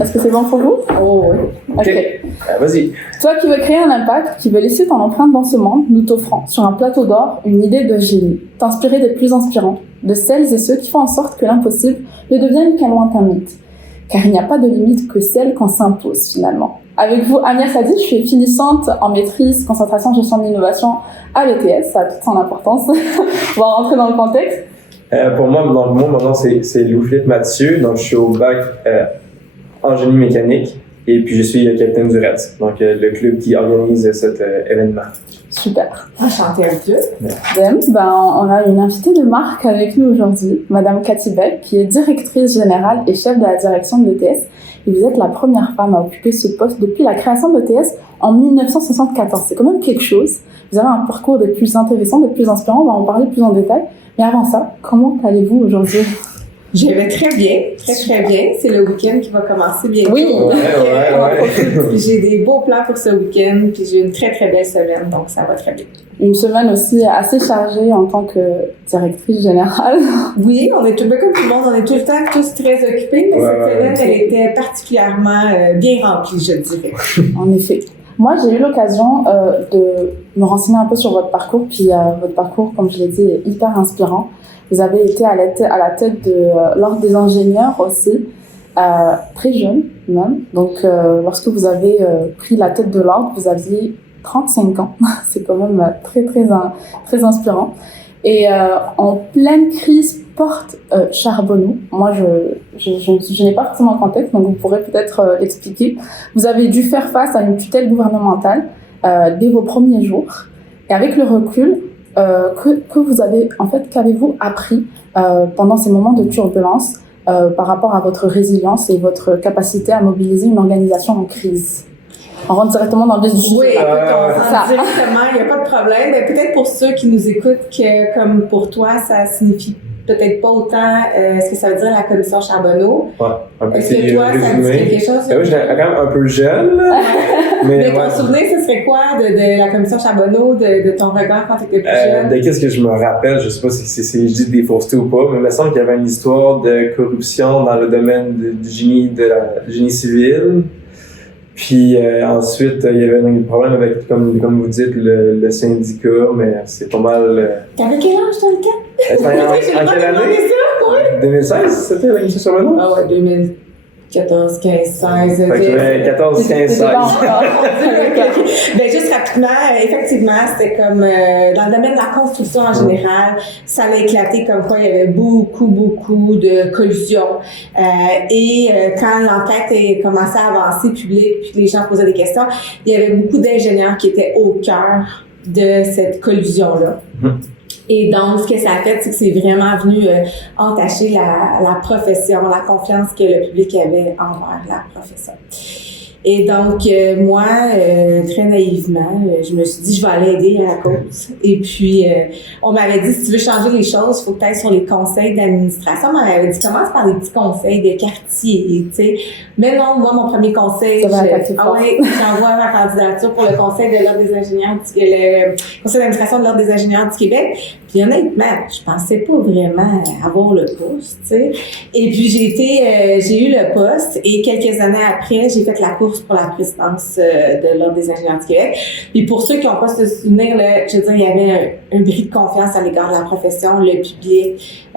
Est-ce que c'est bon pour vous? Oh oui. Ok. Vas-y. Toi qui veux créer un impact, qui veux laisser ton empreinte dans ce monde, nous t'offrons, sur un plateau d'or, une idée de génie. T'inspirer des plus inspirants, de celles et ceux qui font en sorte que l'impossible ne devienne qu'un lointain mythe. Car il n'y a pas de limite que celle qu'on s'impose finalement. Avec vous, Amia Sadi, je suis finissante en maîtrise, concentration, gestion de l'innovation à l'ETS, ça a toute son importance. On va rentrer dans le contexte. Pour moi, dans le monde, mon nom c'est Louis-Philippe Mathieu, donc je suis au bac en génie mécanique et puis je suis capitaine du RETS, donc le club qui organise cet événement. Super. Enchantée un peu. On a une invitée de marque avec nous aujourd'hui, Madame Cathy Beck, qui est directrice générale et chef de la direction de l'ETS. Et vous êtes la première femme à occuper ce poste depuis la création de l'ETS en 1974. C'est quand même quelque chose. Vous avez un parcours des plus intéressants, des plus inspirants. On va en parler plus en détail. Mais avant ça, comment allez-vous aujourd'hui? Je vais très bien, très bien. C'est le week-end qui va commencer bientôt. Oui. Ouais. J'ai des beaux plans pour ce week-end, puis j'ai une très belle semaine, donc ça va très bien. Une semaine aussi assez chargée en tant que directrice générale. Oui, on est tout comme tout le monde, on est tout le temps tous très occupés, mais cette semaine, elle était particulièrement bien remplie, je dirais. En effet. Moi, j'ai eu l'occasion de me renseigner un peu sur votre parcours, puis votre parcours, comme je l'ai dit, est hyper inspirant. Vous avez été à la tête de l'Ordre des ingénieurs aussi, très jeune même. Donc, lorsque vous avez pris la tête de l'Ordre, vous aviez 35 ans. C'est quand même très inspirant. Et en pleine crise Port-Charbonneau, moi je n'ai pas forcément le contexte, donc vous pourrez peut-être l'expliquer. Vous avez dû faire face à une tutelle gouvernementale dès vos premiers jours. Et avec le recul, que vous avez, en fait, qu'avez-vous appris pendant ces moments de turbulence par rapport à votre résilience et votre capacité à mobiliser une organisation en crise? On rentre directement dans le vif du sujet. Oui, écoute, on rentre directement, il n'y a pas de problème. Mais peut-être pour ceux qui nous écoutent, que comme pour toi, ça signifie peut-être pas autant ce que ça veut dire la commission Charbonneau. Ouais, est-ce que toi, ça te dit quelque chose? Oui, j'étais quand même un peu jeune. Mais ton souvenir, ce serait quoi de la commission Charbonneau, de ton regard quand tu étais plus jeune? De qu'est-ce que je me rappelle, je sais pas si je dis des faussetés ou pas, mais il me semble qu'il y avait une histoire de corruption dans le domaine du génie civil. Puis ensuite, il y avait un problème avec, comme vous dites, le syndicat, mais c'est pas mal... T'avais quel âge dans le cas? En quelle année? 2016, c'était la commission Charbonneau? Ah ouais, 2014, 15, 16. 14, 15, 16. Ben, juste rapidement, effectivement, c'était comme dans le domaine de la construction en général, ça a éclaté comme quoi il y avait beaucoup de collusion. Et quand l'enquête a commencé à avancer public, puis les gens posaient des questions, il y avait beaucoup d'ingénieurs qui étaient au cœur de cette collusion-là. Et donc, ce que ça a fait, c'est que c'est vraiment venu entacher la profession, la confiance que le public avait envers la profession. Et donc, moi, très naïvement, je me suis dit, je vais aller aider à la cause. Et puis, on m'avait dit, si tu veux changer les choses, il faut que tu ailles sur les conseils d'administration. On m'avait dit, commence par des petits conseils de quartier, tu sais. Mais non, moi, mon premier conseil, j'envoie ma candidature pour le conseil de l'Ordre des ingénieurs, le conseil d'administration de l'Ordre des ingénieurs du Québec. Puis honnêtement, je pensais pas vraiment avoir le poste, tu sais. Et puis, j'ai eu le poste et quelques années après, j'ai fait la course pour la présidence de l'Ordre des ingénieurs du Québec. Puis pour ceux qui n'ont pas ce souvenir, là, je veux dire, il y avait un bris de confiance à l'égard de la profession, le public,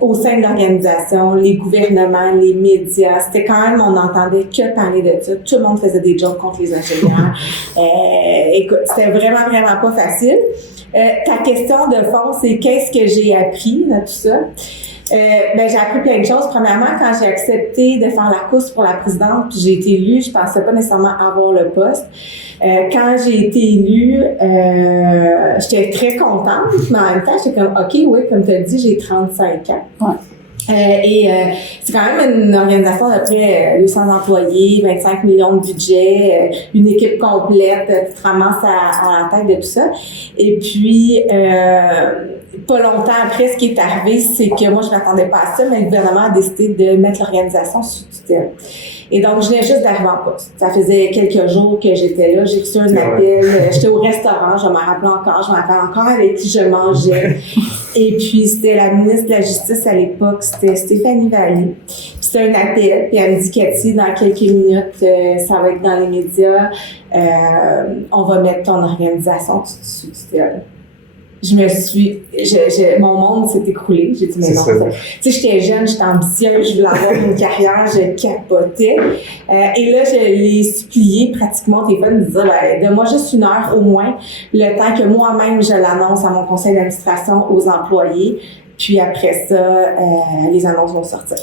au sein de l'organisation, les gouvernements, les médias. C'était quand même, on n'entendait que parler de ça. Tout le monde faisait des jokes contre les ingénieurs. Écoute, c'était vraiment pas facile. Ta question de fond, c'est qu'est-ce que j'ai appris dans tout ça? J'ai appris plein de choses. Premièrement, quand j'ai accepté de faire la course pour la présidente, puis j'ai été élue, je pensais pas nécessairement avoir le poste. Quand j'ai été élue, j'étais très contente, mais en même temps, j'étais comme, OK, oui, comme tu as dit, j'ai 35 ans. Ouais. C'est quand même une organisation d'à près 200 employés, 25 millions de budget, une équipe complète, tu te ramasses à la tête de tout ça. Et puis, pas longtemps après, ce qui est arrivé, c'est que moi, je m'attendais pas à ça, mais le gouvernement a décidé de mettre l'organisation sous tutelle. Et donc, je venais juste d'arriver en poste. Ça faisait quelques jours que j'étais là. J'ai reçu un appel. J'étais au restaurant. Je m'en rappelle encore. Je m'en rappelle encore avec qui je mangeais. Et puis, c'était la ministre de la Justice à l'époque. C'était Stéphanie Vallée. Puis, c'était un appel. Puis, elle me dit, Cathy, dans quelques minutes, ça va être dans les médias. On va mettre ton organisation sous tutelle. Mon monde s'est écroulé. J'ai dit, mais non. Tu sais, j'étais jeune, j'étais ambitieuse, je voulais avoir une carrière, je capotais. Et là, je l'ai supplié pratiquement au téléphone, de dire, donne-moi juste 1 heure au moins, le temps que moi-même je l'annonce à mon conseil d'administration, aux employés. Puis après ça, les annonces vont sortir.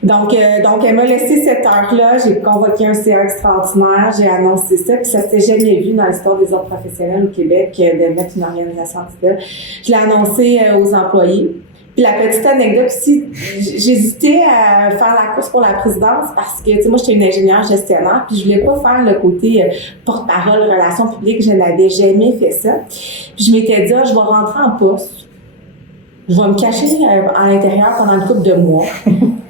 Donc, elle m'a laissé cette heure-là. J'ai convoqué un CA extraordinaire. J'ai annoncé ça. Puis ça s'était jamais vu dans l'histoire des ordres professionnels au Québec de mettre une organisation titulaire. Je l'ai annoncé aux employés. Puis la petite anecdote aussi, j'hésitais à faire la course pour la présidence parce que, tu sais, moi, j'étais une ingénieure gestionnaire. Puis je voulais pas faire le côté porte-parole, relations publiques. Je n'avais jamais fait ça. Puis je m'étais dit, je vais rentrer en poste. Je vais me cacher à l'intérieur pendant une couple de mois.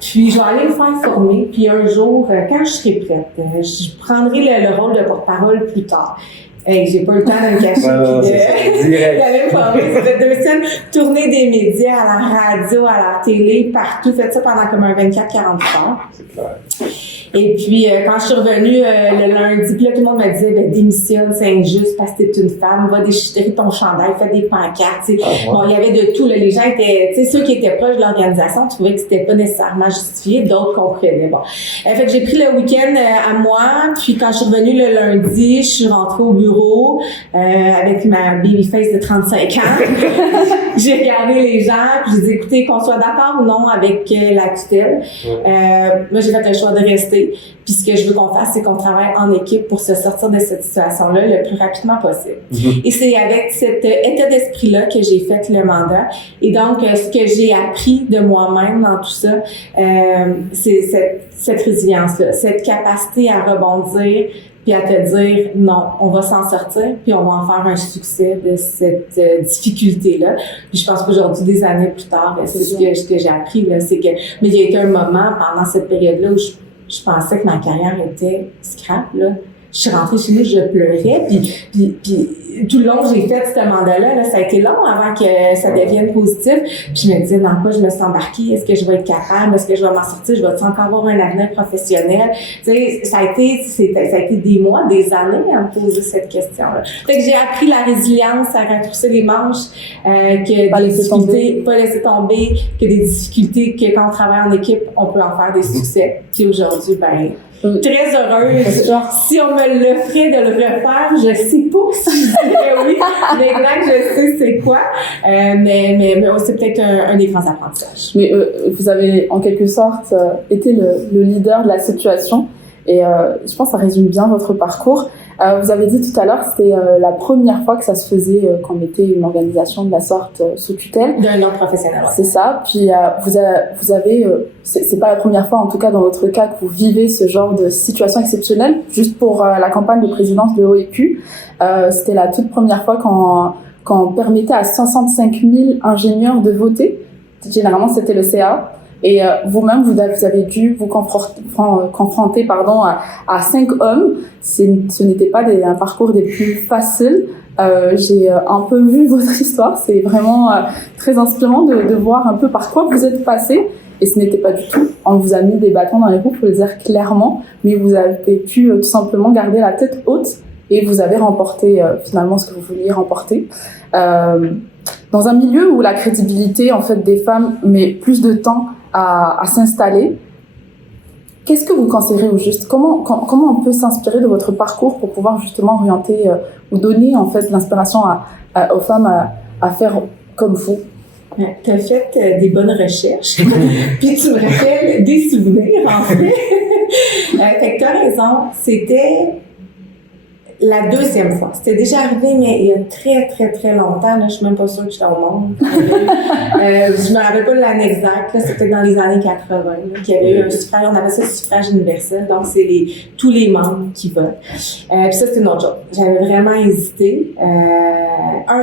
Puis, je vais aller me faire former. Puis, un jour, quand je serai prête, je prendrai le rôle de porte-parole plus tard. Hey, j'ai pas eu le temps de me cacher. D'aller me former. C'était 2 semaines, tourner des médias à la radio, à la télé, partout. Fait ça pendant comme un 24-48 heures. C'est clair. Et puis, quand je suis revenue le lundi, puis là, tout le monde me disait, démissionne, c'est injuste parce que t'es une femme, va déchirer ton chandail, fais des pancartes, tu sais. Bon, il y avait de tout, là. Les gens étaient, tu sais, ceux qui étaient proches de l'organisation trouvaient que c'était pas nécessairement justifié, d'autres comprenaient. Bon. Fait que j'ai pris le week-end à moi, puis quand je suis revenue le lundi, je suis rentrée au bureau, avec ma baby face de 35 ans. J'ai regardé les gens, puis j'ai dit, écoutez, qu'on soit d'accord ou non avec la tutelle, moi, j'ai fait le choix de rester. Puis ce que je veux qu'on fasse, c'est qu'on travaille en équipe pour se sortir de cette situation-là le plus rapidement possible. Et c'est avec cet état d'esprit-là que j'ai fait le mandat. Et donc, ce que j'ai appris de moi-même dans tout ça, c'est cette résilience-là, cette capacité à rebondir puis à te dire non, on va s'en sortir, puis on va en faire un succès de cette difficulté-là. Puis je pense qu'aujourd'hui, des années plus tard, c'est ce que j'ai appris, là, c'est que, mais il y a été un moment pendant cette période-là où je pensais que ma carrière était scrap, là. Je suis rentrée chez nous, je pleurais, puis tout le long que j'ai fait ce mandat-là, là, ça a été long avant que ça devienne positif. Puis je me disais, dans quoi je me suis embarquée? Est-ce que je vais être capable? Est-ce que je vais m'en sortir? Je vais-tu encore avoir un avenir professionnel? Tu sais, ça a été des mois, des années à me poser cette question-là. Fait que j'ai appris la résilience, à retrousser les manches, que pas des laisser difficultés, tomber. pas laisser tomber, que des difficultés, que quand on travaille en équipe, on peut en faire des succès. Puis aujourd'hui, très heureuse. Si on me l'offrait de le refaire, je sais pas si je dirais oui. Maintenant que je sais c'est quoi. Mais c'est peut-être un des grands apprentissages. Mais vous avez en quelque sorte été le leader de la situation. Et je pense que ça résume bien votre parcours. Vous avez dit tout à l'heure que c'était la première fois que ça se faisait qu'on mettait une organisation de la sorte sous tutelle. D'un ordre professionnel. Ouais. C'est ça. Puis vous avez, c'est pas la première fois, en tout cas dans votre cas, que vous vivez ce genre de situation exceptionnelle. Juste pour la campagne de présidence de l'OEQ, c'était la toute première fois quand on permettait à 65 000 ingénieurs de voter. Généralement, c'était le CA. Et vous-même, vous avez dû vous confronter à 5 hommes. Ce n'était pas un parcours des plus faciles. J'ai un peu vu votre histoire. C'est vraiment très inspirant de voir un peu par quoi vous êtes passé. Et ce n'était pas du tout. On vous a mis des bâtons dans les roues, pour le dire clairement. Mais vous avez pu tout simplement garder la tête haute et vous avez remporté finalement ce que vous vouliez remporter. Dans un milieu où la crédibilité en fait des femmes met plus de temps à s'installer, qu'est-ce que vous conseillerez au juste? Comment on peut s'inspirer de votre parcours pour pouvoir justement orienter ou donner en fait l'inspiration aux femmes à faire comme vous? Tu as fait des bonnes recherches, puis tu me rappelles des souvenirs en fait. Fait que tu as raison, c'était la deuxième fois. C'était déjà arrivé, mais il y a très, très, très longtemps. Là, je suis même pas sûre que j'étais au monde. Je me rappelle pas de l'année exacte. Là, c'était dans les années 80. Là, qu'il y avait eu un suffrage. On appelle ça le suffrage universel. Donc, c'est tous les membres qui votent. Puis ça, c'était une autre chose. J'avais vraiment hésité.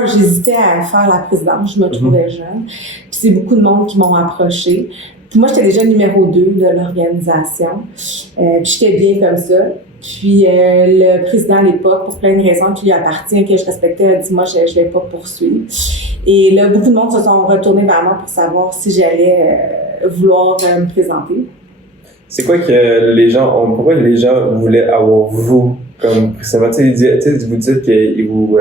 J'hésitais à faire la présidence. Je me trouvais jeune. Puis c'est beaucoup de monde qui m'ont approché. Puis moi, j'étais déjà numéro 2 de l'organisation. Puis j'étais bien comme ça. Puis le président à l'époque, pour plein de raisons qui lui appartiennent, que je respectais, a dit « Moi, je vais pas poursuivre ». Et là, beaucoup de monde se sont retournés vers moi pour savoir si j'allais vouloir me présenter. C'est quoi que les gens ont, pourquoi les gens voulaient avoir vous comme précisément, tu sais, vous dites qu'ils vous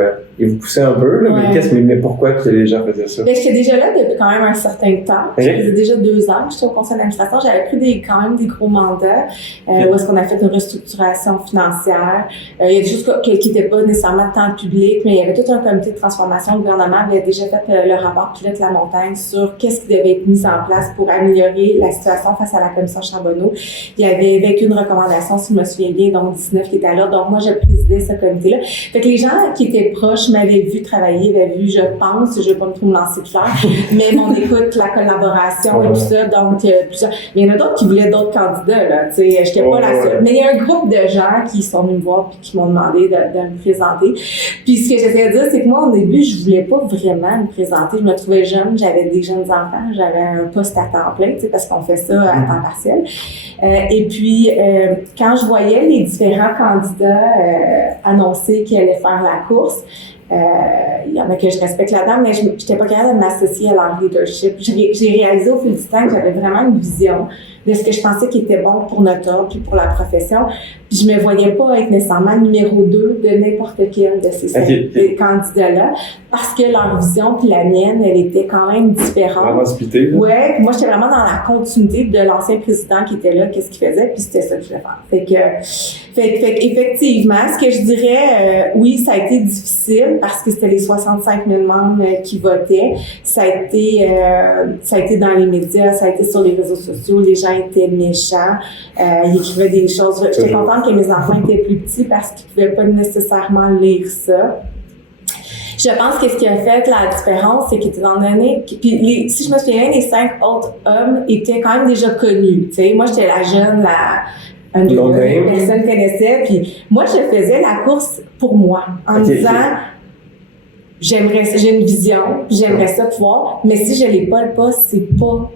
poussaient un peu, là, mais pourquoi que les gens faisaient ça? Ben, j'étais déjà là depuis quand même un certain temps. Ça faisait déjà 2 ans que j'étais au conseil d'administration. J'avais pris quand même des gros mandats, où est-ce qu'on a fait une restructuration financière. Il y a des choses qui n'étaient pas nécessairement tant publiques, mais il y avait tout un comité de transformation. Le gouvernement avait déjà fait le rapport Pilote la montagne sur qu'est-ce qui devait être mis en place pour améliorer la situation face à la commission Charbonneau. Il y avait 21 recommandations, si je me souviens bien, donc 19 qui étaient là. Donc, moi, je présidais ce comité-là. Fait que les gens qui étaient proches m'avaient vu travailler, avaient vu, je pense, je vais pas me lancer de fleurs, mais mon écoute, la collaboration et tout ça, donc plusieurs. Il y en a d'autres qui voulaient d'autres candidats, là, tu sais, j'étais pas la seule. Mais il y a un groupe de gens qui sont venus me voir puis qui m'ont demandé de me présenter. Puis ce que j'essayais de dire, c'est que moi, au début, je voulais pas vraiment me présenter. Je me trouvais jeune, j'avais des jeunes enfants, j'avais un poste à temps plein, tu sais, parce qu'on fait ça à temps partiel. Et puis, quand je voyais les différents candidats annoncer qu'ils allaient faire la course, il y en a que je respecte là-dedans, mais je n'étais pas capable de m'associer à leur leadership. J'ai réalisé au fil du temps que j'avais vraiment une vision de ce que je pensais qui était bon pour notre ordre puis pour la profession. Puis je me voyais pas être nécessairement numéro 2 de n'importe quel de ces candidats-là, parce que leur vision puis la mienne, elle était quand même différente. Vraiment splittée. Ouais, puis moi j'étais vraiment dans la continuité de l'ancien président qui était là, qu'est-ce qu'il faisait, puis c'était ça que je voulais faire. Fait que effectivement, ce que je dirais, oui, ça a été difficile parce que c'était les 65 000 membres qui votaient. Ça a été dans les médias, ça a été sur les réseaux sociaux, les gens étaient méchants, ils écrivaient des choses. J'étais contente que mes enfants étaient plus petits parce qu'ils pouvaient pas nécessairement lire ça. Je pense que ce qui a fait la différence, c'est qu'ils étaient dans l'année. Puis si je me souviens, les 5 autres hommes étaient quand même déjà connus. Tu sais, moi j'étais la jeune, personne connaissait. Puis moi je faisais la course pour moi en me disant. J'ai une vision, j'aimerais ça pouvoir, mais si je l'ai pas le poste, c'est pas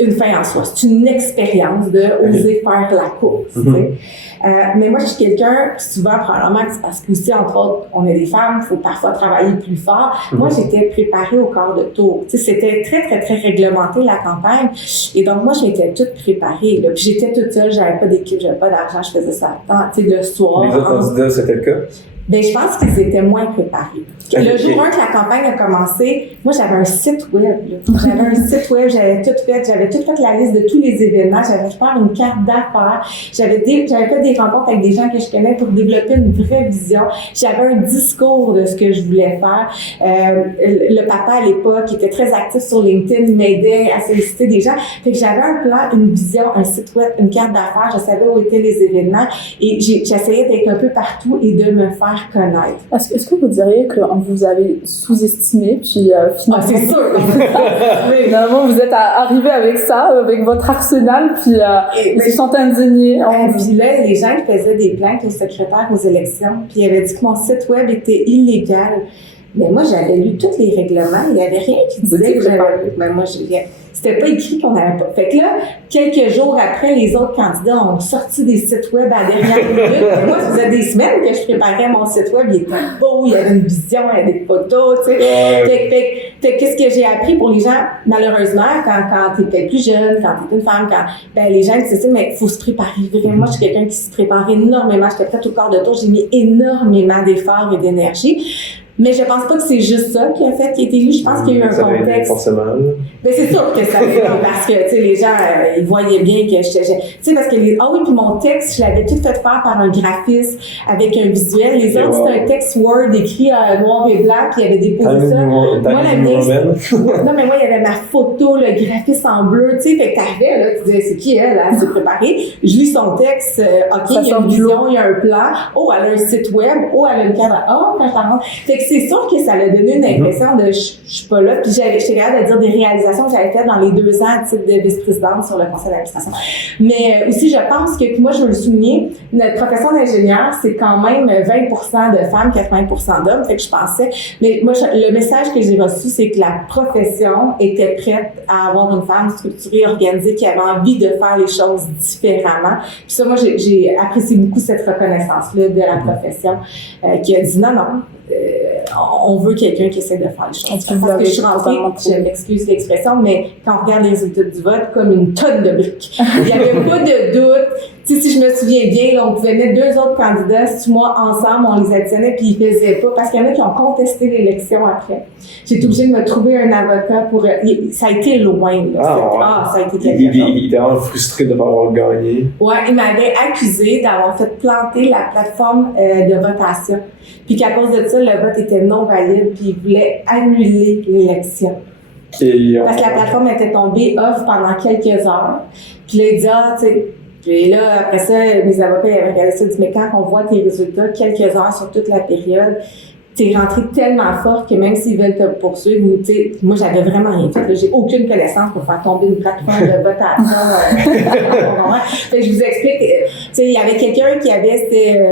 une fin en soi. C'est une expérience de oser faire la course. Mais moi, je suis quelqu'un, souvent, probablement, c'est parce que aussi, entre autres, on est des femmes, il faut parfois travailler plus fort. Moi, j'étais préparée au quart de tour. Tu sais, c'était très, très, très réglementé, la campagne. Et donc, moi, je m'étais toute préparée. Là. Puis j'étais toute seule, j'avais pas d'équipe, j'avais pas d'argent, je faisais ça tu sais, le soir. Les autres candidats, c'était le cas? Ben, je pense qu'ils étaient moins préparés. Le jour 1 que la campagne a commencé, moi, j'avais un site web. J'avais tout fait la liste de tous les événements. J'avais fait une carte d'affaires. J'avais fait des rencontres avec des gens que je connais pour développer une vraie vision. J'avais un discours de ce que je voulais faire. Le papa, à l'époque, qui était très actif sur LinkedIn, m'aidait à solliciter des gens. Fait que j'avais un plan, une vision, un site web, une carte d'affaires. Je savais où étaient les événements et j'essayais d'être un peu partout et de me faire connaître. Est-ce que vous diriez qu'on vous avait sous-estimé, puis finalement... c'est sûr! Finalement, vous êtes arrivé avec ça, avec votre arsenal, puis ils se sont indignés. Puis là, les gens qui faisaient des plaintes au secrétaire aux élections, puis ils avaient dit que mon site web était illégal. Mais moi, j'avais lu tous les règlements, il n'y avait rien qui disait que j'avais... Mais moi, c'était pas écrit qu'on n'avait pas. Fait que là, quelques jours après, les autres candidats ont sorti des sites web à la dernière minute. Moi, ça faisait des semaines que je préparais mon site web. Il était beau, il y avait une vision, il y avait des photos, tu sais. Fait qu'est-ce que j'ai appris pour les gens? Malheureusement, quand t'étais plus jeune, quand t'étais une femme, les gens disaient ça, mais il faut se préparer. Vraiment, moi, je suis quelqu'un qui se prépare énormément. J'étais prête au quart de tour. J'ai mis énormément d'efforts et d'énergie. Mais je pense pas que c'est juste ça qui a fait qu'il a été élu. Je pense qu'il y a eu un contexte. Forcément. Mais c'est sûr que ça fait parce que, tu sais, les gens, ils voyaient bien que tu sais, parce que puis mon texte, je l'avais tout fait faire par un graphiste avec un visuel. Les autres, c'était un texte Word écrit noir et blanc, puis il y avait déposé ça. Moi, non, mais moi, il y avait ma photo, le graphiste en bleu, tu sais, fait que t'arrivais, là, tu disais, c'est qui elle, elle s'est préparée. Je lis son texte, OK, il y a une vision, il y a un plan. Oh, elle a un site web. Oh, elle a une caméra. Oh, quand je la rentre. Fait que c'est sûr que ça l'a donné une impression de je suis pas là. Puis j'étais capable de dire des réalisations que j'avais faites dans les 2 ans à titre de vice-présidente sur le conseil d'administration. Mais aussi, je pense que, moi, je veux le souligner, notre profession d'ingénieur, c'est quand même 20% de femmes, 80% d'hommes. Fait que je pensais, mais moi, le message que j'ai reçu, c'est que la profession était prête à avoir une femme structurée, organisée, qui avait envie de faire les choses différemment. Puis ça, moi, j'ai apprécié beaucoup cette reconnaissance-là de la profession, qui a dit non, on veut quelqu'un qui essaie de faire les choses. Parce que je suis rentrée, je m'excuse l'expression, mais quand on regarde les résultats du vote, comme une tonne de briques. Il n'y avait pas de doute. Tu sais, si je me souviens bien, là, on pouvait mettre 2 autres candidats, 6 mois ensemble, on les additionnait, puis ils ne faisaient pas, parce qu'il y en a qui ont contesté l'élection après. J'ai été obligée de me trouver un avocat pour... Ça a été loin, là. Ça a été quelque chose. Il était vraiment frustré de ne pas avoir gagné. Ouais, il m'avait accusé d'avoir fait planter la plateforme de votation. Puis qu'à cause de ça, le vote était non valide, puis il voulait annuler l'élection. Parce que la plateforme était tombée off pendant quelques heures. Puis là, il dit, tu sais... Puis là, après ça, mes avocats avaient regardé ça, ils disent, mais quand on voit tes résultats, quelques heures sur toute la période, t'es rentrée tellement fort que même s'ils veulent te poursuivre, ou tu sais, moi j'avais vraiment rien fait. Là, j'ai aucune connaissance pour faire tomber une plateforme de votation. Fait que je vous explique, tu sais, il y avait quelqu'un qui avait, c'était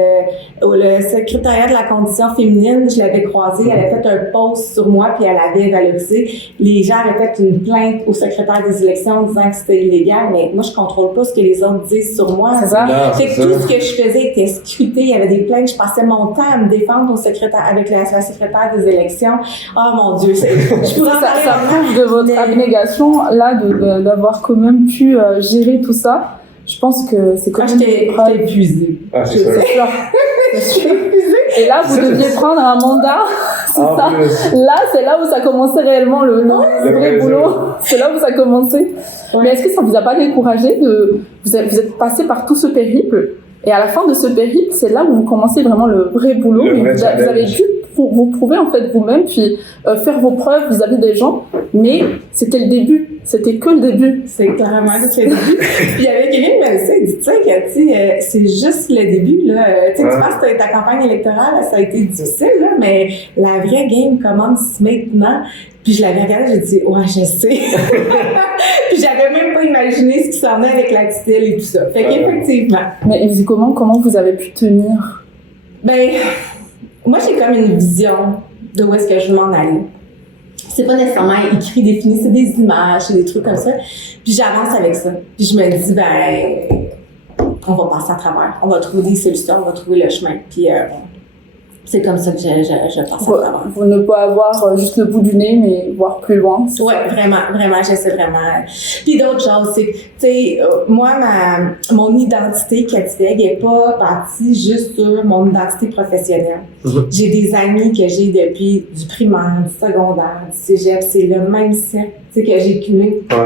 le secrétariat de la condition féminine, je l'avais croisé, elle avait fait un post sur moi, puis elle avait valorisé. Les gens avaient fait une plainte au secrétaire des élections disant que c'était illégal, mais moi je contrôle pas ce que les autres disent sur moi. C'est ça. Fait que tout ce que je faisais était scruté, il y avait des plaintes, je passais mon temps à me défendre au secrétaire, avec la secrétaire des élections. Oh mon Dieu, je pourrais ça prouve de votre abnégation, là, d'avoir quand même pu gérer tout ça. Je pense que c'est quand même... J'étais épuisée. Ah, c'est ça. Épuisée. Et là, vous deviez prendre un mandat, c'est ça. Là, c'est là où ça commençait réellement le vrai boulot. C'est là où ça commençait. Ouais. Mais est-ce que ça vous a pas découragé vous êtes passé par tout ce périple, et à la fin de ce périple, c'est là où vous commencez vraiment le vrai boulot, vous avez dû vous prouver en fait vous-même, puis faire vos preuves vis-à-vis des gens, mais c'était le début, c'était que le début. C'est clairement que le début. Puis il y avait quelqu'un qui m'a dit ça, il dit, tu sais, Cathy, c'est juste le début, là. Tu sais, tu penses que ta campagne électorale, ça a été difficile, là, mais la vraie game commence maintenant. Puis je l'avais regardé, j'ai dit, ouais, je sais. Puis j'avais même pas imaginé ce qui s'en est avec la tutelle et tout ça. Fait qu'effectivement. Mais comment vous avez pu tenir? Ben, moi, j'ai comme une vision de où est-ce que je veux m'en aller. C'est pas nécessairement écrit, défini, c'est des images, c'est des trucs comme ça. Puis j'avance avec ça. Puis je me dis, on va passer à travers. On va trouver des solutions, on va trouver le chemin. Puis c'est comme ça que je passe à travers. Vous ne pas avoir juste le bout du nez, mais voir plus loin. Oui, vraiment, j'essaie vraiment. Puis d'autres choses, c'est que, tu sais, moi, mon identité Cathy n'est pas bâtie juste sur mon identité professionnelle. J'ai des amis que j'ai depuis du primaire, du secondaire, du cégep, c'est le même cercle, tu sais, que j'ai cumulé. Ouais.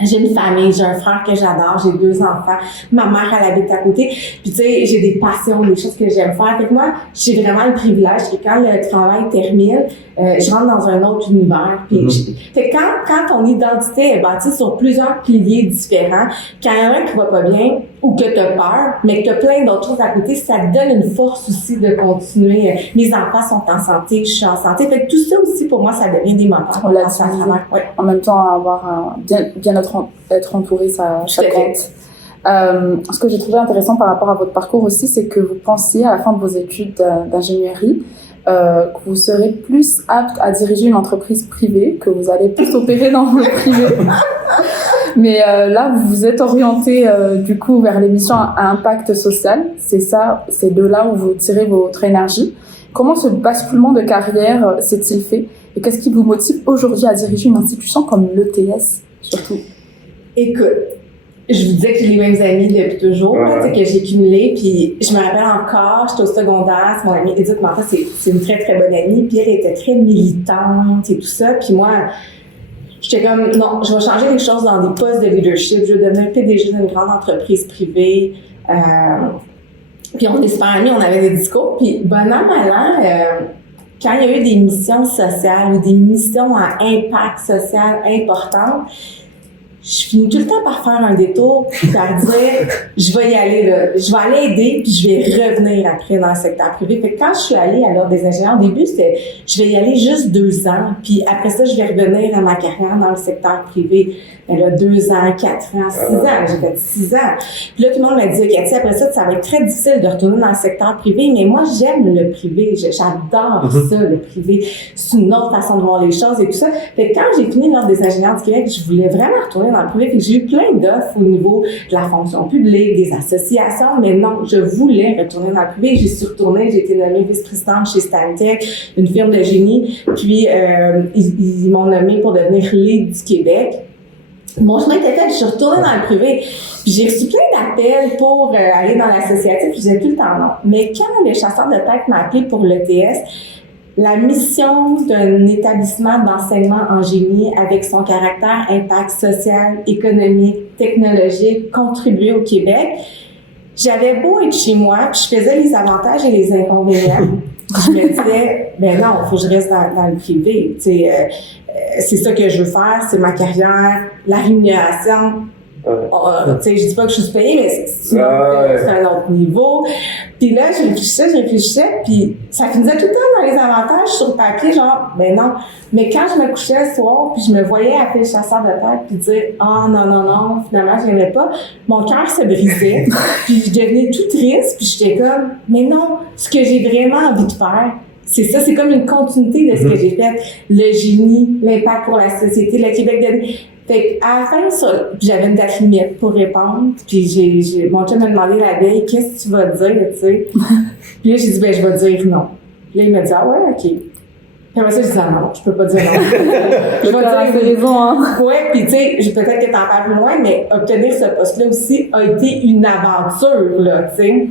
J'ai une famille, j'ai un frère que j'adore, j'ai 2 enfants. Ma mère, elle habite à côté. Puis tu sais, j'ai des passions, des choses que j'aime faire. Fait que moi, j'ai vraiment le privilège que quand le travail termine, je rentre dans un autre univers. Puis fait que quand ton identité est bâtie sur plusieurs piliers différents, quand il y en a un qui va pas bien ou que tu as peur, mais que tu as plein d'autres choses à côté, ça te donne une force aussi de continuer. Mes enfants sont en santé, je suis en santé. Fait que tout ça aussi, pour moi, ça devient des moteurs. On l'a dit, ouais. En même temps, avoir bien être entouré, ça compte. Ce que j'ai trouvé intéressant par rapport à votre parcours aussi, c'est que vous pensiez à la fin de vos études d'ingénierie que vous serez plus apte à diriger une entreprise privée, que vous allez plus opérer dans le privé. Mais là, vous vous êtes orienté du coup vers les missions à impact social. C'est ça, c'est de là où vous tirez votre énergie. Comment ce basculement de carrière s'est-il fait? Et qu'est-ce qui vous motive aujourd'hui à diriger une institution comme l'ETS, surtout? Écoute, je vous disais que j'ai les mêmes amis depuis toujours, là, que j'ai cumulé, puis je me rappelle encore, j'étais au secondaire, c'est mon amie Edith Martin, c'est une très très bonne amie, puis elle était très militante et tout ça, puis moi, j'étais comme, non, je vais changer les choses dans des postes de leadership, je vais devenir PDG d'une grande entreprise privée, puis on est super amis, on avait des discours, puis bon an, mal an, quand il y a eu des missions sociales ou des missions à impact social importantes, je finis tout le temps par faire un détour, par dire, je vais y aller là, je vais aller aider, puis je vais revenir après dans le secteur privé. Fait que quand je suis allée à l'Ordre des ingénieurs, au début, c'était, je vais y aller juste 2 ans, puis après ça, je vais revenir à ma carrière dans le secteur privé. Mais là, 2 ans, 4 ans, 6 ans, j'ai fait 6 ans. Puis là, tout le monde m'a dit, Cathy, après ça va être très difficile de retourner dans le secteur privé, mais moi, j'aime le privé, j'adore ça, le privé. C'est une autre façon de voir les choses et tout ça. Fait que quand j'ai fini l'Ordre des ingénieurs du Québec, je voulais vraiment retourner dans le privé. Fait que j'ai eu plein d'offres au niveau de la fonction publique, des associations, mais non, je voulais retourner dans le privé. J'y suis retournée, j'ai été nommée vice-présidente chez Stantec, une firme de génie, puis ils m'ont nommée pour devenir lead du Québec. Mon chemin était fait, je suis retournée dans le privé. Puis j'ai reçu plein d'appels pour aller dans l'associatif, je disais tout le temps non. Mais quand le chasseur de tête m'a appelé pour l'ETS, la mission d'un établissement d'enseignement en génie avec son caractère impact social, économique, technologique, contribuer au Québec, j'avais beau être chez moi, puis je faisais les avantages et les inconvénients. Je me disais, ben non, il faut que je reste dans le privé. Tu sais, c'est ça que je veux faire, c'est ma carrière, la rémunération. Tu sais, je dis pas que je suis payée, mais c'est un autre niveau. Puis là, je réfléchissais, puis ça finissait tout le temps dans les avantages sur le papier, genre, ben non. Mais quand je me couchais le soir, puis je me voyais appeler le chasseur de tête, puis dire, non, finalement, je n'aimais pas, mon cœur se brisait, puis je devenais tout triste, puis j'étais comme, mais non, ce que j'ai vraiment envie de faire, c'est ça, c'est comme une continuité de ce que j'ai fait. Le génie, l'impact pour la société, le Québec de... Fait qu'à la fin, ça, j'avais une date limite pour répondre, puis mon chum m'a demandé la veille, qu'est-ce que tu vas dire, tu sais? Puis là, j'ai dit, ben, je vais dire non. Puis là, il m'a dit, ah ouais, ok. Puis après ça, j'ai dit, non, je peux pas dire non. Je vais dire raison, hein. Ouais, puis tu sais, peut-être que t'en parles plus loin, mais obtenir ce poste-là aussi a été une aventure, là, tu sais.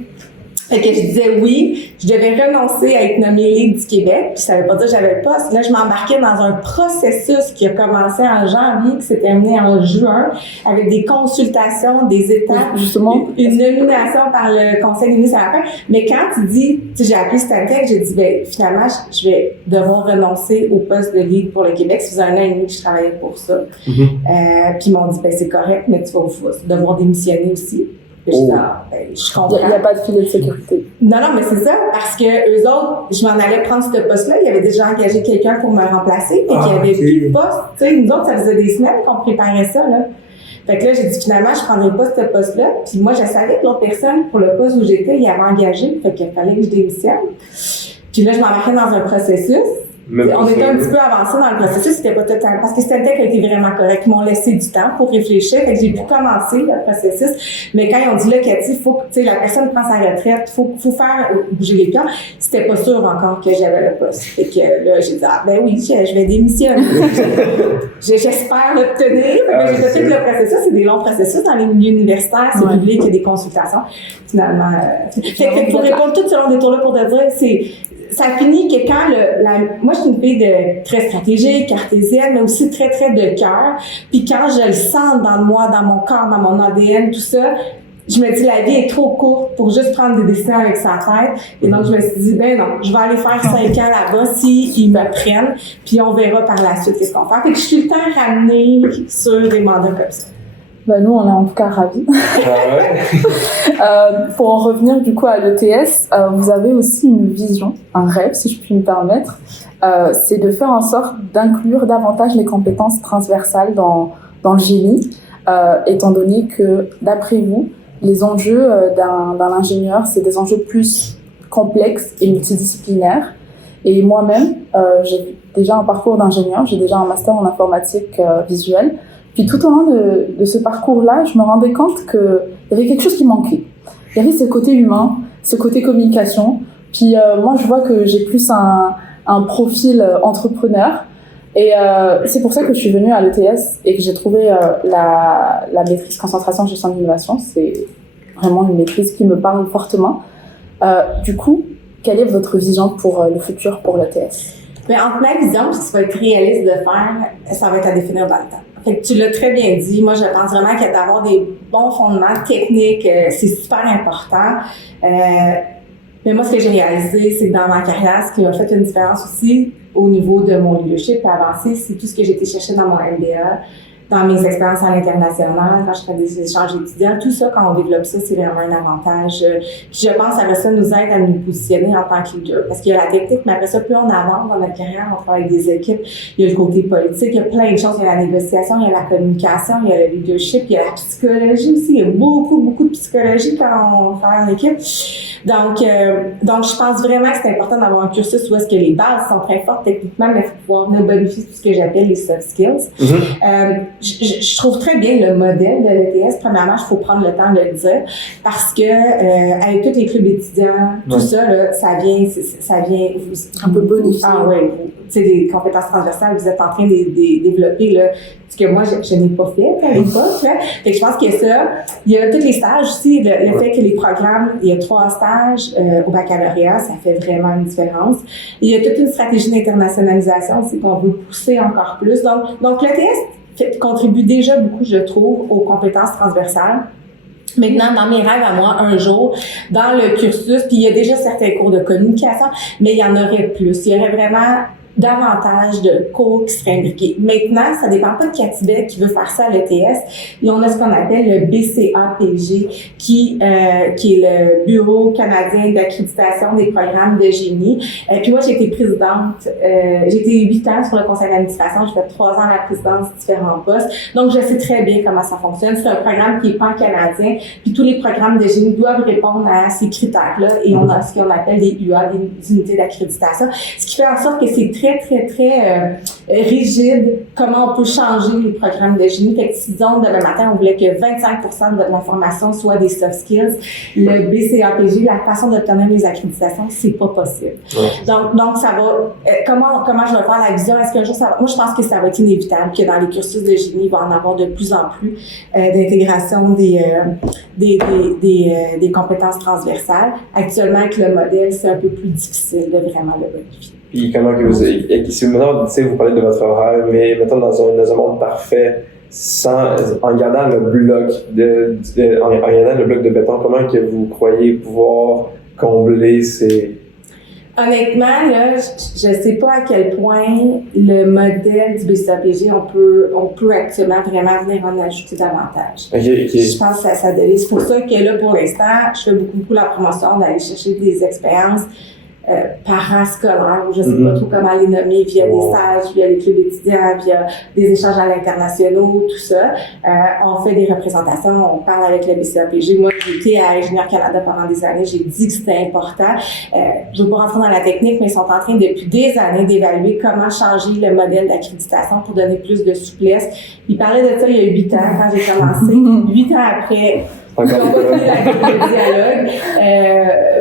Fait que je disais oui, je devais renoncer à être nommée lead du Québec, puis ça veut pas dire que j'avais le poste. Là, je m'embarquais dans un processus qui a commencé en janvier, qui s'est terminé en juin, avec des consultations, des étapes, justement, une nomination par le conseil des ministres à la fin. Mais quand tu dis, tu sais, j'ai appelé Stantec, j'ai dit, ben finalement, je vais devoir renoncer au poste de lead pour le Québec. Ça faisait 1 an et demi que je travaillais pour ça. Puis ils m'ont dit, ben c'est correct, mais tu vas devoir démissionner aussi. Je comprends. Il n'y a pas de filet de sécurité. Non, mais c'est ça, parce que eux autres, je m'en allais prendre ce poste-là, ils avaient déjà engagé quelqu'un pour me remplacer, et qu'il n'y avait plus de poste. Tu sais, nous autres, ça faisait des semaines qu'on préparait ça, là. Fait que là, j'ai dit, finalement, je prendrais pas ce poste-là. Puis moi, je savais que l'autre personne, pour le poste où j'étais, il avait engagé, fait qu'il fallait que je démissionne. Puis là, je m'embarquais dans un processus. On était un petit peu avancé dans le processus, c'était pas total, parce que Stantec a été vraiment correct. Ils m'ont laissé du temps pour réfléchir, fait que j'ai pu commencer le processus. Mais quand ils ont dit là, Cathy, faut que, tu sais, la personne prend sa retraite, faut faire bouger les pions, c'était pas sûr encore que j'avais le poste. Fait que là, j'ai dit, ben oui, je vais démissionner. J'espère l'obtenir. Mais j'ai fait le processus, c'est des longs processus dans les milieux universitaires, c'est public, il y a des consultations. Finalement, fait que pour répondre tout ce long des tours-là pour te dire, ça finit que quand moi, je suis une fille très stratégique, cartésienne, mais aussi très, très de cœur. Puis quand je le sens dans moi, dans mon corps, dans mon ADN, tout ça, je me dis, la vie est trop courte pour juste prendre des décisions avec sa tête. Et donc, je me suis dit, ben non, je vais aller faire 5 ans là-bas s'ils me prennent. Puis on verra par la suite qu'est-ce qu'on fait. Fait que je suis tout le temps ramenée sur des mandats comme ça. Ben nous, on est en tout cas ravis. Pour en revenir du coup à l'ETS, vous avez aussi une vision, un rêve, si je puis me permettre, c'est de faire en sorte d'inclure davantage les compétences transversales dans le génie, étant donné que, d'après vous, les enjeux d'un ingénieur, c'est des enjeux plus complexes et multidisciplinaires. Et moi-même, j'ai déjà un parcours d'ingénieur, j'ai déjà un master en informatique visuelle. Puis tout au long de ce parcours-là, je me rendais compte qu'il y avait quelque chose qui manquait. Il y avait ce côté humain, ce côté communication. Puis moi, je vois que j'ai plus un profil entrepreneur. Et c'est pour ça que je suis venue à l'ETS et que j'ai trouvé la maîtrise concentration gestion d'innovation. C'est vraiment une maîtrise qui me parle fortement. Du coup, quelle est votre vision pour le futur pour l'ETS? Mais entre ma vision, ce qui va être réaliste de faire, ça va être à définir dans le temps. Fait que tu l'as très bien dit. Moi, je pense vraiment que d'avoir des bons fondements techniques, c'est super important. Mais moi, ce que j'ai réalisé, c'est que dans ma carrière, ce qui a fait une différence aussi au niveau de mon leadership et avancé, c'est tout ce que j'ai été chercher dans mon MBA. dans mes expériences à l'international, quand je fais des échanges étudiants, tout ça, quand on développe ça, c'est vraiment un avantage. Puis je pense que ça nous aide à nous positionner en tant que leader. Parce qu'il y a la technique, mais après ça, plus on avance dans notre carrière, on travaille avec des équipes, il y a le côté politique, il y a plein de choses. Il y a la négociation, il y a la communication, il y a le leadership, il y a la psychologie aussi. Il y a beaucoup de psychologie quand on travaille en équipe. Donc, je pense vraiment que c'est important d'avoir un cursus où est-ce que les bases sont très fortes techniquement, mais il faut pouvoir bénéficier de ce que j'appelle les soft skills. Je trouve très bien le modèle de l'ETS. Premièrement, il faut prendre le temps de le dire parce que avec tous les clubs étudiants, tout ça, là, ça vient un peu bonifier. Ah oui, tu sais, les compétences transversales, vous êtes en train de développer là, ce que moi je n'ai pas fait à l'époque. Fait que je pense que ça, il y a tous les stages aussi, le fait que les programmes, il y a 3 stages au baccalauréat, ça fait vraiment une différence. Il y a toute une stratégie d'internationalisation aussi qu'on veut pousser encore plus. Donc l'ETS contribue déjà beaucoup, je trouve, aux compétences transversales. Maintenant, dans mes rêves à moi, un jour, dans le cursus, puis il y a déjà certains cours de communication, mais il y en aurait plus. Il y aurait vraiment davantage de cours qui seraient imbriqués. Maintenant, ça dépend pas de Catibet qui veut faire ça à l'ETS. Et on a ce qu'on appelle le BCAPG, qui est le Bureau canadien d'accréditation des programmes de génie. Puis moi, j'ai été présidente, j'ai été 8 ans sur le conseil d'administration, j'ai fait 3 ans à la présidence de différents postes. Donc, je sais très bien comment ça fonctionne. C'est un programme qui est pan-canadien, puis tous les programmes de génie doivent répondre à ces critères-là. Et on a ce qu'on appelle des UA, des unités d'accréditation, ce qui fait en sorte que c'est très rigide comment on peut changer les programmes de génie. Fait que si, disons, demain matin, on voulait que 25% de la formation soit des soft skills, le BCAPG, la façon d'obtenir les accréditations, c'est pas possible. Donc ça va, comment je vais faire la vision? Est-ce qu'un jour ça va? Moi, je pense que ça va être inévitable que dans les cursus de génie, il va en avoir de plus en plus d'intégration des compétences transversales. Actuellement, avec le modèle, c'est un peu plus difficile de vraiment le modifier. Puis comment que si maintenant, tu sais, vous parlez de votre horaire, mais mettons dans un monde parfait, en gardant le bloc de béton, comment que vous croyez pouvoir combler ces... Honnêtement, là, je sais pas à quel point le modèle du BCAPG, on peut actuellement vraiment venir en ajouter davantage. Okay. Je pense que ça devient. C'est pour ça que là, pour l'instant, je fais beaucoup la promotion d'aller chercher des expériences parascolaires, ou je sais pas trop comment les nommer, via des stages, via les clubs étudiants, via des échanges à l'international, tout ça. On fait des représentations, on parle avec le BCAPG. Moi, j'ai été à Ingénieur Canada pendant des années, j'ai dit que c'était important. Je ne veux pas rentrer dans la technique, mais ils sont en train depuis des années d'évaluer comment changer le modèle d'accréditation pour donner plus de souplesse. Ils parlaient de ça il y a 8 ans, quand j'ai commencé. 8 ans après, ils n'ont pas pris le dialogue.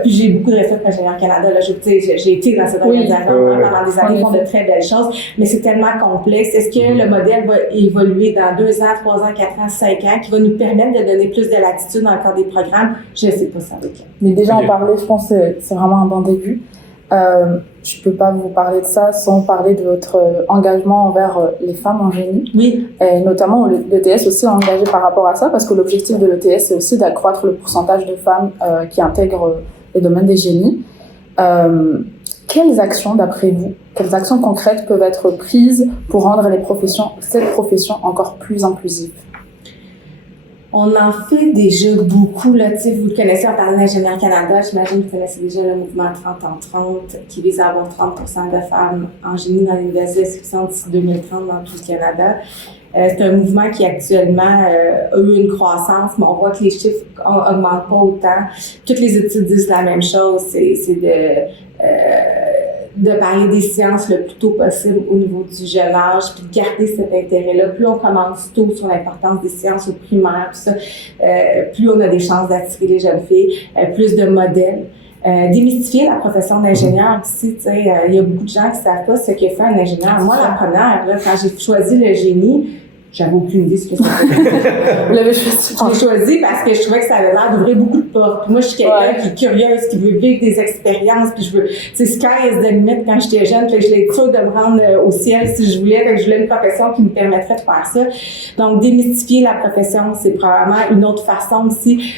Puis j'ai beaucoup de respect pour Ingénieur Canada. Là, j'ai été dans cette organisation pendant des années, ils font de très belles choses, mais c'est tellement complexe. Est-ce que le modèle va évoluer dans 2 ans, 3 ans, 4 ans, 5 ans, qui va nous permettre de donner plus de latitude dans le cadre des programmes? Je ne sais pas ça avec eux. Mais déjà en parler, je pense que c'est vraiment un bon début. Je peux pas vous parler de ça sans parler de votre engagement envers les femmes en génie. Oui. Et notamment, l'ETS aussi est engagé par rapport à ça, parce que l'objectif de l'ETS, c'est aussi d'accroître le pourcentage de femmes qui intègrent les domaines des génies. Quelles actions, d'après vous, quelles actions concrètes peuvent être prises pour rendre cette profession encore plus inclusive? On en fait déjà beaucoup, là, tu sais, vous le connaissez, on parle d'Ingénieur Canada, j'imagine que vous connaissez déjà le mouvement 30 en 30, qui vise à avoir 30% de femmes en génie dans les universités d'inscription d'ici 2030 dans tout le Canada. C'est un mouvement qui actuellement a eu une croissance, mais on voit que les chiffres augmentent pas autant. Toutes les études disent la même chose, c'est de parler des sciences le plus tôt possible au niveau du jeune âge, puis de garder cet intérêt-là. Plus on commence tôt sur l'importance des sciences au primaire, tout ça, plus on a des chances d'attirer les jeunes filles, plus de modèles. Démystifier la profession d'ingénieur aussi, tu sais, il y a beaucoup de gens qui savent pas ce que fait un ingénieur. Moi, la première, là, quand j'ai choisi le génie, j'avais aucune idée ce que c'était. Vous l'avez choisi? Je l'ai choisi parce que je trouvais que ça avait l'air d'ouvrir beaucoup de portes. Puis moi, je suis quelqu'un qui est curieuse, qui veut vivre des expériences. Puis je veux, tu sais, sky is the limit quand j'étais jeune. Puis je l'ai sûre de me rendre au ciel si je voulais. Fait que je voulais une profession qui me permettrait de faire ça. Donc, démystifier la profession, c'est probablement une autre façon aussi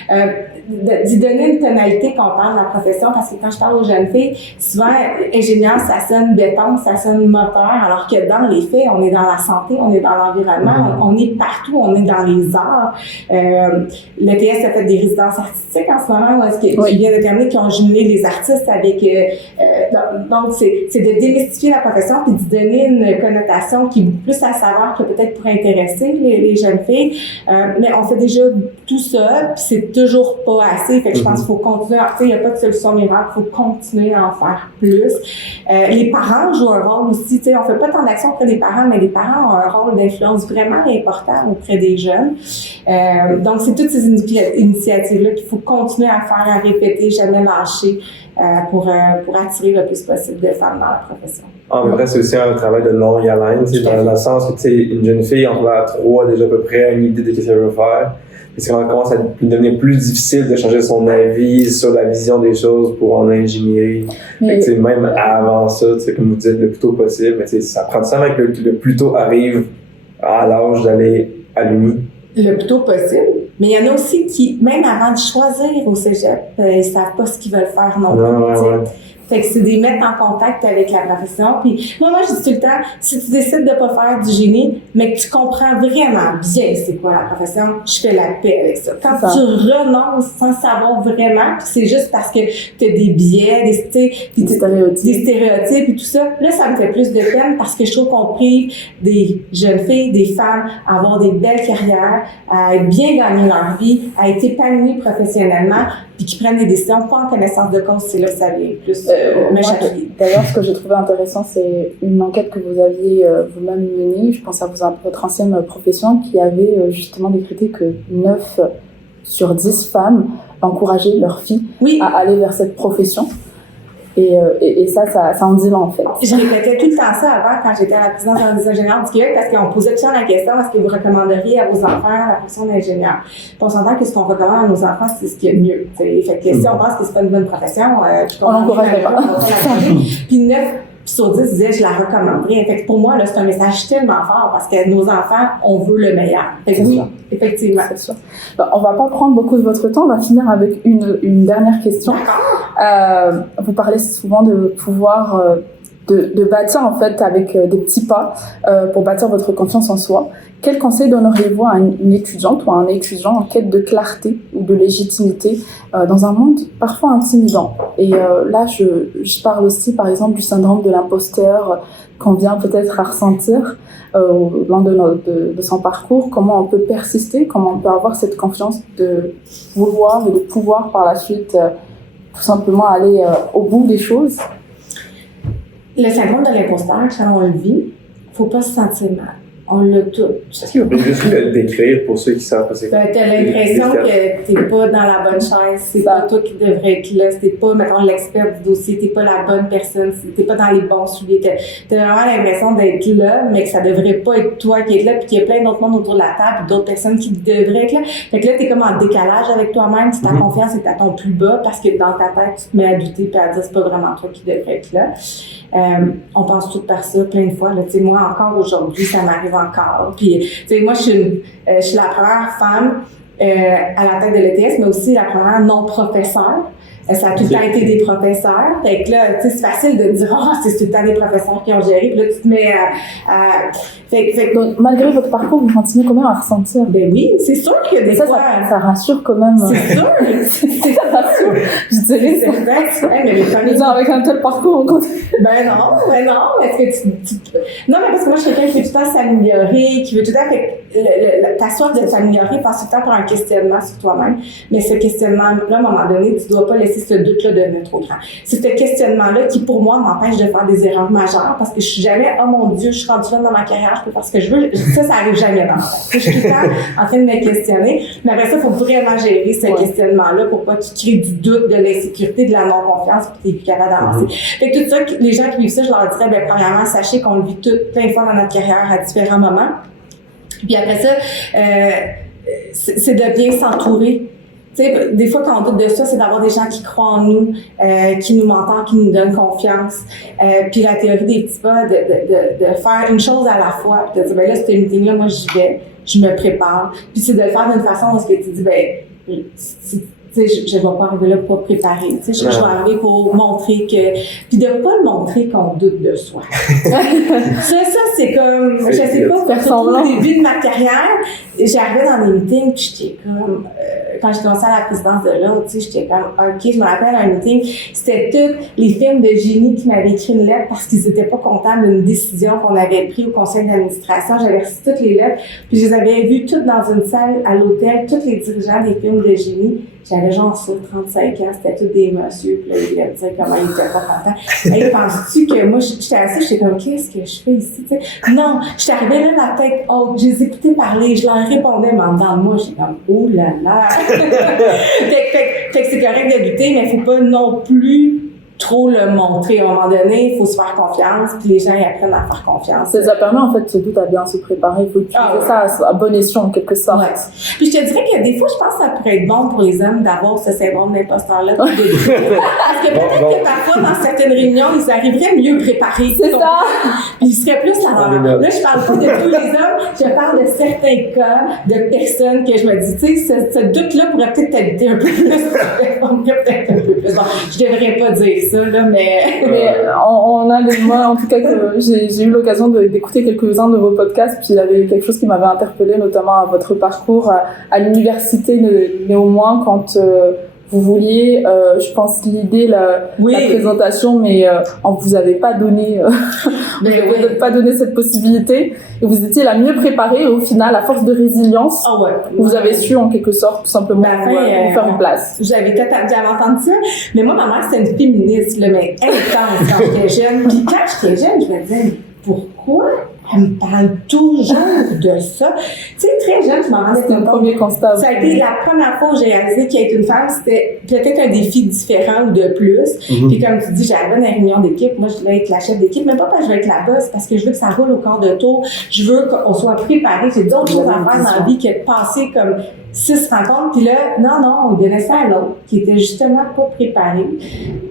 d'y donner une tonalité qu'on parle de la profession. Parce que quand je parle aux jeunes filles, souvent, ingénieur, ça sonne béton, ça sonne moteur. Alors que dans les faits, on est dans la santé, on est dans l'environnement, on est partout, on est dans les arts. L'ETS a fait des résidences artistiques en ce moment, où est-ce qui vient de terminer, qui ont jumelé les artistes avec... donc, c'est de démystifier la profession puis de donner une connotation qui est beaucoup plus à savoir que peut-être pour intéresser les jeunes filles. Mais on fait déjà tout ça, puis c'est toujours pas assez. Fait que je pense qu'il faut continuer. Il n'y a pas de solution miracle, il faut continuer à en faire plus. Les parents jouent un rôle aussi. On fait pas tant d'actions auprès des parents, mais les parents ont un rôle d'influence vraiment important auprès des jeunes. Donc, c'est toutes ces initiatives-là qu'il faut continuer à faire, à répéter, jamais lâcher pour attirer le plus possible de femmes dans la profession. En même temps, c'est aussi un travail de longue haleine, dans le sens que une jeune fille, en a 3 déjà à peu près une idée de ce qu'elle veut faire. Et c'est quand elle commence à devenir plus difficile de changer son avis sur la vision des choses pour en ingénierie. Même avant ça, comme vous dites, le plus tôt possible, mais ça prend du temps avec le plus tôt arrive à l'âge d'aller à l'uni. Le plus tôt possible. Mais il y en a aussi qui, même avant de choisir au cégep, ils savent pas ce qu'ils veulent faire non plus. Fait que c'est des mettre en contact avec la profession. Puis moi, je dis tout le temps, si tu décides de pas faire du génie, mais que tu comprends vraiment bien c'est quoi la profession, je fais la paix avec ça. Quand tu renonces sans savoir vraiment, puis c'est juste parce que tu as des biais, des stéréotypes et tout ça, là, ça me fait plus de peine parce que je trouve qu'on prive des jeunes filles, des femmes à avoir des belles carrières, à bien gagner leur vie, à être épanouies professionnellement, puis qui prennent des décisions pas en connaissance de cause. C'est là que ça vient plus D'ailleurs, ce que j'ai trouvé intéressant, c'est une enquête que vous aviez vous-même menée, je pense à votre ancienne profession, qui avait justement décrété que 9 sur 10 femmes encourageaient leurs filles à aller vers cette profession. Et ça en dit long, en fait. Je répétais tout le temps ça avant, quand j'étais à la présidence de l'Ordre des ingénieurs du Québec, parce qu'on posait toujours la question, est-ce que vous recommanderiez à vos enfants la profession d'ingénieur? Puis on s'entend que ce qu'on recommande à nos enfants, c'est ce qui est le mieux. Fait que si on pense que c'est pas une bonne profession, on l'encouragerait pas. Puis 9 sur 10 disaient, je la recommanderais. Fait que pour moi, là, c'est un message tellement fort, parce que nos enfants, on veut le meilleur. Fait que oui, effectivement. C'est sûr. Bon, on va pas prendre beaucoup de votre temps, on va finir avec une dernière question. Vous parlez souvent de pouvoir de bâtir en fait avec des petits pas pour bâtir votre confiance en soi. Quel conseil donneriez-vous à une étudiante ou à un étudiant en quête de clarté ou de légitimité dans un monde parfois intimidant? Et là, je parle aussi par exemple du syndrome de l'imposteur qu'on vient peut-être à ressentir lors de son parcours. Comment on peut persister, comment on peut avoir cette confiance de vouloir et de pouvoir par la suite tout simplement aller au bout des choses. Le syndrome de l'imposteur, quand on le vit, faut pas se sentir mal. On l'a tout. Est-ce qu'on peut juste le décrire pour ceux qui savent pas c'est quoi? T'as l'impression que t'es pas dans la bonne chaise, c'est pas toi qui devrais être là, t'es pas, mettons, l'expert du dossier, t'es pas la bonne personne, t'es pas dans les bons souliers. T'as vraiment l'impression d'être là, mais que ça devrait pas être toi qui es là, puis qu'il y a plein d'autres monde autour de la table, d'autres personnes qui devraient être là. Fait que là, t'es comme en décalage avec toi-même, ta confiance est à ton plus bas, parce que dans ta tête, tu te mets à douter puis à dire c'est pas vraiment toi qui devrais être là. On pense tout par ça plein de fois. Là, moi, encore aujourd'hui, ça m'arrive encore. Puis, moi, je suis la première femme à la tête de l'ETS, mais aussi la première non-professeure. Ça a tout le temps été des professeurs. Fait que là, c'est facile de dire, c'est tout le temps des professeurs qui ont géré. Puis là, tu te mets Donc, malgré votre parcours, vous continuez quand même à ressentir. Ben oui, c'est sûr que des fois... Ça rassure quand même. C'est sûr! Ça rassure. Je dirais c'est vrai. Mais les familles... avec un tel parcours, on continue. Ben non. Est-ce que Non, mais parce que moi, je suis quelqu'un qui veut tout le temps s'améliorer, qui veut tout le temps... ta soif de s'améliorer passe tout le temps par un questionnement sur toi-même. Mais ce questionnement-là, à un moment donné, tu dois pas laisser ce doute-là devenir trop grand. C'est ce questionnement-là qui, pour moi, m'empêche de faire des erreurs majeures, parce que je suis jamais, oh mon Dieu, je suis rendue là dans ma carrière, je peux faire ce que je veux. Ça arrive jamais dans ma tête. Je suis tout le temps en train de me questionner. Mais après ça, il faut vraiment gérer ce questionnement-là pour pas qu'il crée du doute, de l'insécurité, de la non-confiance, puis t'es plus capable d'avancer. Fait que tout ça, les gens qui vivent ça, je leur dirais, premièrement, sachez qu'on le vit plein de fois dans notre carrière à différents moments. Puis après ça, c'est de bien s'entourer. T'sais, des fois, quand on doute de ça, c'est d'avoir des gens qui croient en nous, qui nous mentorent, qui nous donnent confiance. Puis la théorie des petits pas, de faire une chose à la fois, puis de dire, là, cette meeting-là, moi, j'y vais, je me prépare. Puis c'est de le faire d'une façon où tu dis, tu sais, je vais pas arriver là pour préparer, tu sais, je vais arriver pour montrer que, puis de pas le montrer qu'on doute de soi. ça, c'est comme, je sais pas, surtout au début de ma carrière, j'arrivais dans des meetings, puis j'étais comme, quand j'ai commencé à la présidence de l'ordre, tu sais, j'étais comme, OK, je me rappelle un meeting, c'était tous les firmes de génie qui m'avaient écrit une lettre parce qu'ils étaient pas contents d'une décision qu'on avait prise au conseil d'administration. J'avais reçu toutes les lettres, puis je les avais vues toutes dans une salle à l'hôtel, tous les dirigeants des firmes de génie. J'avais genre ça, 35 ans, c'était tous des messieurs, puis là, ils me disaient comment ils étaient pas contents. Hey, penses-tu que moi, j'étais assise, j'étais comme, qu'est-ce que je fais ici, tu sais? Non, j'étais arrivée là, la tête haute, je les écoutais parler, je leur répondais, mais en dedans de moi, j'étais comme, oh là là! fait que c'est correct de douter, mais il faut pas non plus trop le montrer. À un moment donné, il faut se faire confiance, puis les gens ils apprennent à faire confiance. Ça permet en fait ce doute à bien se préparer. Il faut utiliser ça à bon escient en quelque sorte. Ouais. Puis je te dirais que des fois, je pense que ça pourrait être bon pour les hommes d'avoir ce syndrome d'imposteur-là. Parce que peut-être que parfois, dans certaines réunions, ils arriveraient mieux préparés. C'est ça! Puis ils seraient plus à l'heure. Là, je parle pas de tous les hommes, je parle de certains cas de personnes que je me dis, tu sais, ce doute-là pourrait peut-être t'habiter un peu plus. Peut-être un peu plus. Bon, je devrais pas dire ça, là, mais moi, en tout cas, que j'ai eu l'occasion d'écouter quelques-uns de vos podcasts, puis il y avait quelque chose qui m'avait interpellée, notamment à votre parcours à l'université, néanmoins, quand vous vouliez, je pense, l'idée, la présentation, mais on vous avait pas donné, pas donné cette possibilité, et vous étiez la mieux préparée, et au final, à force de résilience, vous avez su, en quelque sorte, tout simplement, vous faire une place. J'avais entendu ça, mais moi, ma mère, c'était une féministe, là, mais intense quand j'étais jeune. Puis quand j'étais jeune, je me disais, pourquoi elle me parle toujours de ça? Tu sais, très jeune, je m'en rendais compte. C'était le premier constat. Ça a été la première fois où j'ai réalisé qu'être une femme, c'était peut-être un défi différent ou de plus. Puis comme tu dis, j'arrivais dans une réunion d'équipe. Moi, je voulais être la chef d'équipe, mais pas parce que je veux être la boss, parce que je veux que ça roule au quart de tour. Je veux qu'on soit préparé. J'ai d'autres choses à faire dans la vie que de passer comme 6 rencontres. Puis là, non, on donnait ça à l'autre, qui était justement pas préparé.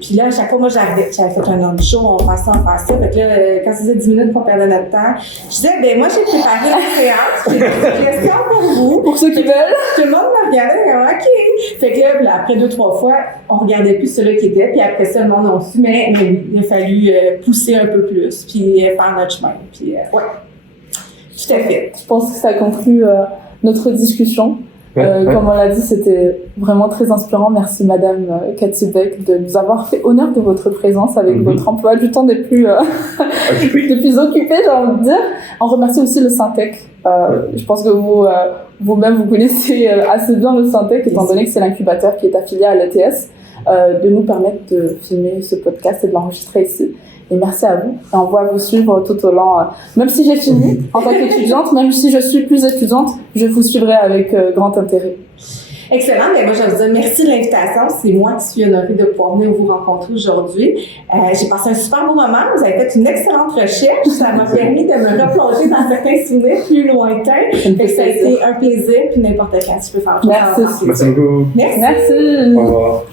Puis là, à chaque fois, moi, j'avais fait un long show, on fait ça. Fait que là, quand ça faisait 10 minutes pour perdre notre temps, je disais, ben moi, j'ai préparé la séance, j'ai des questions pour vous. Pour ceux qui veulent. Tout le monde me regardait comme, OK. Fait que là, après 2-3 fois, on regardait plus ceux-là qui étaient, puis après ça, le monde a su, mais il a fallu pousser un peu plus, puis faire notre chemin. Puis, ouais. Tout à fait. Je pense que ça conclut notre discussion. Comme on l'a dit, c'était vraiment très inspirant. Merci Madame Cathy Beck de nous avoir fait honneur de votre présence avec votre emploi du temps des plus occupés, j'ai envie de dire. On remercie aussi le Syntec. Je pense que vous-même, vous connaissez assez bien le Syntec, étant donné que c'est l'incubateur qui est affilié à l'ETS, de nous permettre de filmer ce podcast et de l'enregistrer ici. Et merci à vous. Et on va vous suivre tout au long. Même si j'ai fini en tant qu'étudiante, même si je suis plus étudiante, je vous suivrai avec grand intérêt. Excellent. Mais moi, je vous dis merci de l'invitation. C'est moi qui suis honorée de pouvoir venir vous rencontrer aujourd'hui. J'ai passé un super beau moment. Vous avez fait une excellente recherche. Ça m'a permis de me replonger dans certains souvenirs plus lointains. Ça a été un plaisir. Puis n'importe quand, tu peux faire. Merci. Merci beaucoup. Merci. Merci. Au revoir.